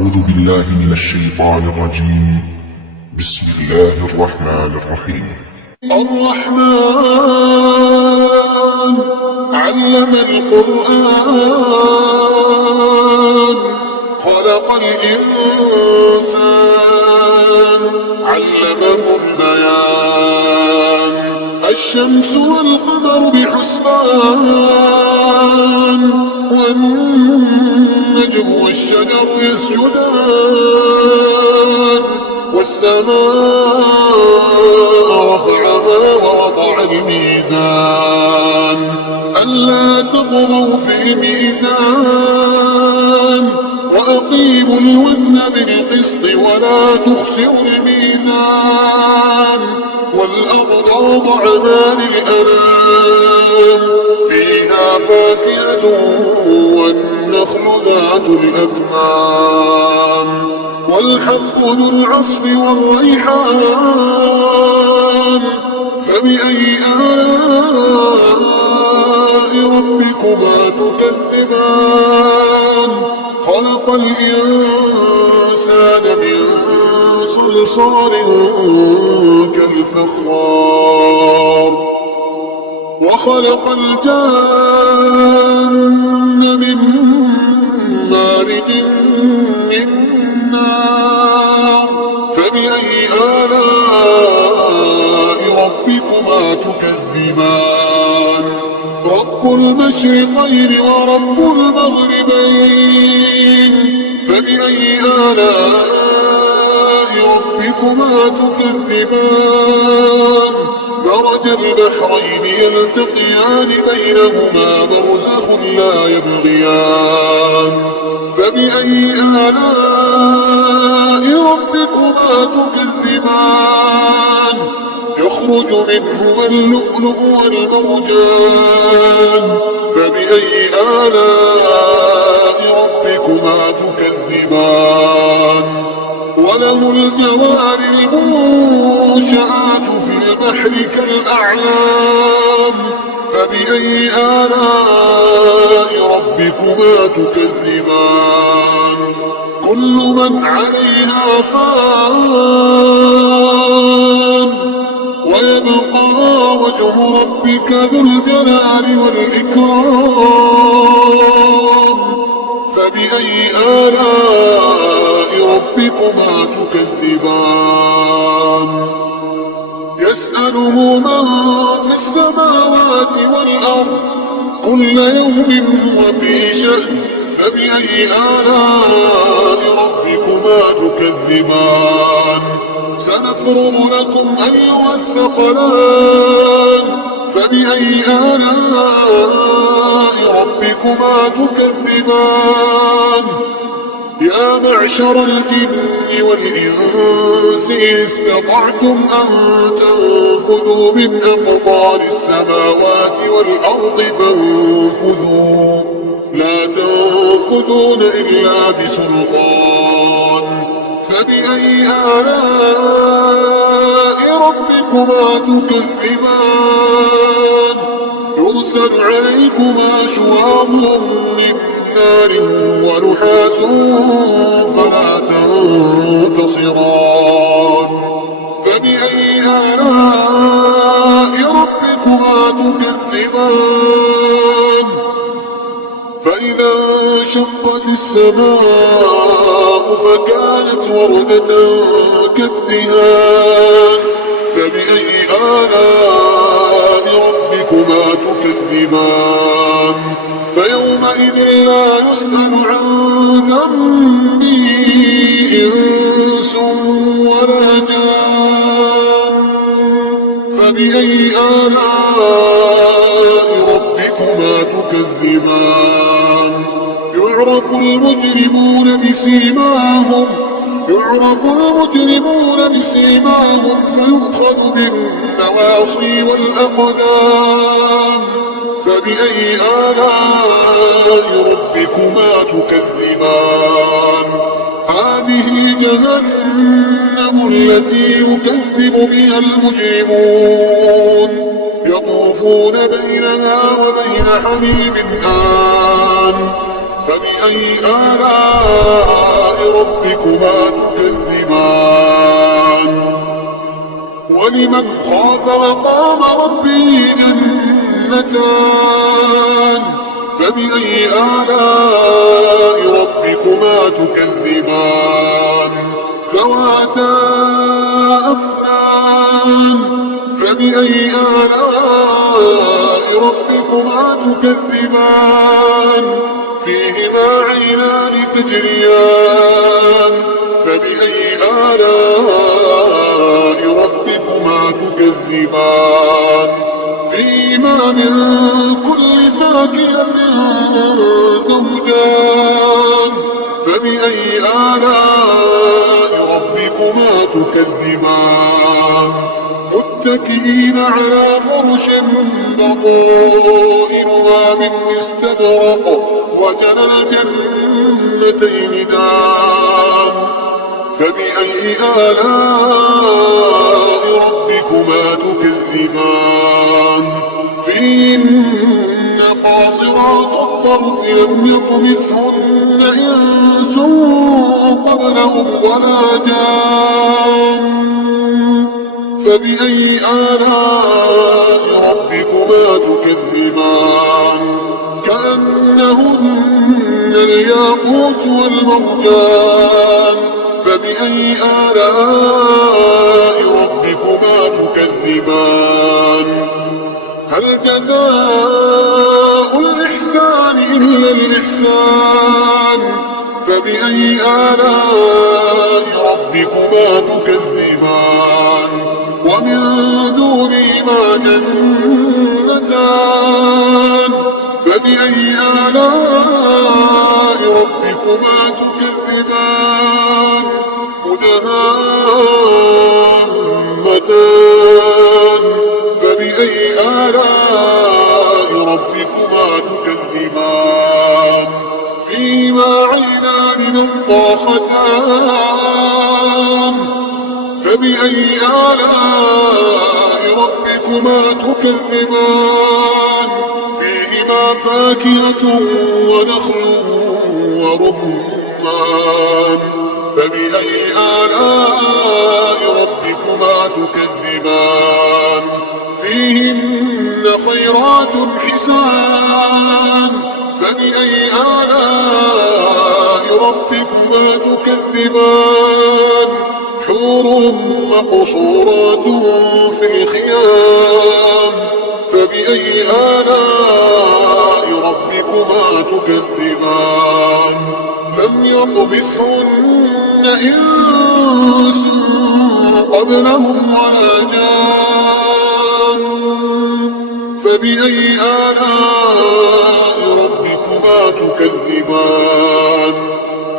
أعوذ بالله من الشيطان الرجيم. بسم الله الرحمن الرحيم. الرحمن علم القرآن خلق الإنسان علمه البيان الشمس والقمر بحسبان والنجم والشجر يسجدان والسماء رفعها ووضع الميزان ألا تطغوا في الميزان وأقيموا الوزن بالقسط ولا تخسروا الميزان والأرض وضعها للأنام فيها فاكهة والنخل ذات الأكمام والحب ذو العصف والريحان فبأي آلاء ربكما تكذبان خلق الإنسان من صلصال كالفخار وخلق الجان من مارج من نار فبأي آلاء ربكما تكذبان رب المشرقين ورب المغربين فبأي آلاء ربكما تكذبان مرج البحرين يلتقيان بينهما برزخ لا يبغيان فبأي آلاء ربكما تكذبان يخرج منهما اللؤلؤ والمرجان فبأي آلاء ربكما تكذبان وله الجوار المنشآت في البحر كالأعلام فبأي آلاء ربكما تكذبان كل من عليها فان ويبقى وجه ربك ذو الجلال والإكرام فبأي آلاء ربكما تكذبان يسأله من في السماوات والأرض كل يوم هو في شأن فبأي آلاء ربكما تكذبان سنفرغ لكم أيها الثقلان فبأي آلاء ربكما تكذبان يا معشر الجن والإنس إن استطعتم أن تنفذوا من أقطار السماوات والأرض فانفذوا لا تنفذون إلا بسلطان فبأي آلاء ربكما تكذبان يرسل عليكما شواظ من نار ونحاس فلا تنتصران فبأي آلاء ربكما تكذبان فإذا انشقت السماء فكانت وردة كالدهان فبأي آلاء ربكما تكذبان فيومئذ لا يسأل عن ذنبه إنس ولا جان فبأي آلاء ربكما تكذبان يعرف المجرمون بسيماهم فيؤخذ بالنواصي والأقدام فبأي آلاء ربكما تكذبان هذه جهنم التي يكذب بها المجرمون يطوفون بينها وبين حميم آن فبأي آلاء ربكما ربكما تكذبان ولمن خاف مقام ربه جنتان فبأي آلاء ربكما تكذبان ذواتا أفنان فبأي آلاء ربكما تكذبان فيهما عينان تجريان فبأي آلاء ربكما تكذبان فيهما من كل فاكهة زوجان فبأي آلاء ربكما تكذبان متكئين على فرش بطائنها من استبرق وجنى الجنتين دان فبأي آلاء ربكما تكذبان فيهن قاصرات الطرف لم يطمثهن إنس قبلهم ولا جان فبأي آلاء ربكما تكذبان كأنهن الياقوت والمرجان فبأي آلاء ربكما تكذبان هل جزاء الإحسان إلا الإحسان فبأي آلاء ربكما تكذبان ومن دونهما جنتان فبأي آلاء ربكما تكذبان مدهامتان فبأي آلاء ربكما تكذبان فيما عينان نضاختان فبأي آلاء ربكما تكذبان فيهما فاكهة ونخل ورمان فبأي آلاء ربكما تكذبان فيهن خيرات حسان فبأي آلاء ربكما تكذبان حور مقصورات في الخيام فبأي آلاء ربكما تكذبان لم يطمثهن إنس قبلهم ولا جان فبأي آلاء ربكما تكذبان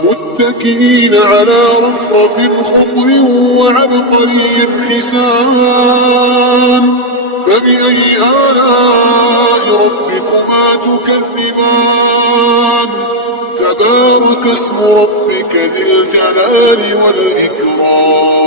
متكئين على رفرف خضر وعبقري حسان فبأي آلاء ربكما تكذبان تبارك اسم ربك ذي الجلال والإكرام.